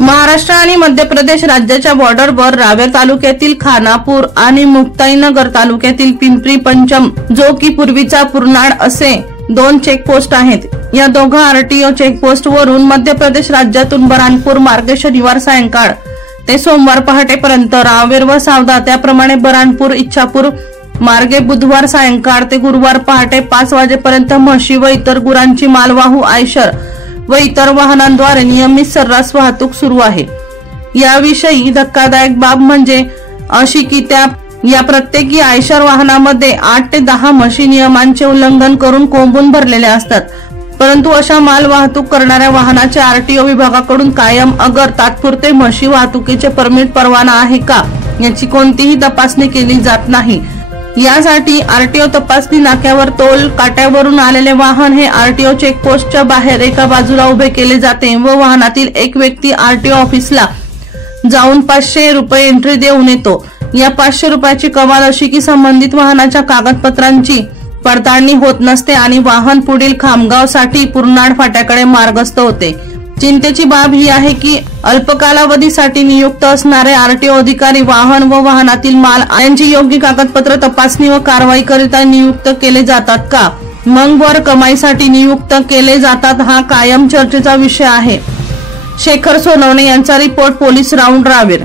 महाराष्ट्र आणि मध्य प्रदेश राज्याच्या बॉर्डरवर रावेर तालुक्यातील खानापूर आणि मुक्ताईनगर तालुक्यातील पिंपरी पंचम जो की पूर्वीचा पुरनाड असे 2 चेकपोस्ट आहेत। या दोघा आरटीओ चेकपोस्ट वरून मध्य प्रदेश राज्यातून बरानपूर मार्गे शनिवार सायंकाळ ते सोमवार पहाटेपर्यंत, रावेर व सावदा त्याप्रमाणे बरानपूर इच्छापूर मार्गे बुधवार सायंकाळ ते गुरुवार पहाटे 5 वाजेपर्यंत म्हशी व इतर गुरांची मालवाहू आयशर व इतर वाहनांद्वारे नियमित सर्रास वाहतूक सुरू आहे। याविषयी धक्कादायक बाब म्हणजे अशी की या प्रत्येकी आयशर वाहनामध्ये 8 ते 10 म्हशी नियमांचे उल्लंघन करून कोंबून भरलेल्या असतात। परंतु अशा माल वाहतूक करणाऱ्या वाहनाचे आरटीओ विभागाकडून कायम अगर तात्पुरते म्हशी वाहतुकीचे परमिट परवाना आहे का याची कोणतीही तपासणी केली जात नाही। यासाठी आरटीओ तपासणी नाक्यावर टोल काट्यावरून आलेले वाहन हे आरटीओ चेकपोस्टच्या बाहेर एका बाजूला उभे केले जाते व वाहनातील एक व्यक्ती आरटीओ ऑफिसला जाऊन 500 रुपये एंट्री देऊन येतो। या 500 रुपयाची कमाल अशी की संबंधित वाहनाच्या कागदपत्रांची पडताळणी होत नसते आणि वाहन पुढील खामगाव साठी पुरनाड फाट्याकडे मार्गस्थ होते। चिंतेची बाब ही आहे की अल्पकालावधीसाठी नियुक्त असणारे आरटीओ अधिकारी वाहन व वाहनातील माल यांची योग्य कागदपत्र तपासणी व कारवाई करिता नियुक्त केले जातात का, मग वर कमाईसाठी नियुक्त केले जातात, हा कायम चर्चेचा विषय आहे। शेखर सोनवणे यांचा रिपोर्ट, पोलीस राऊंड, रावेर।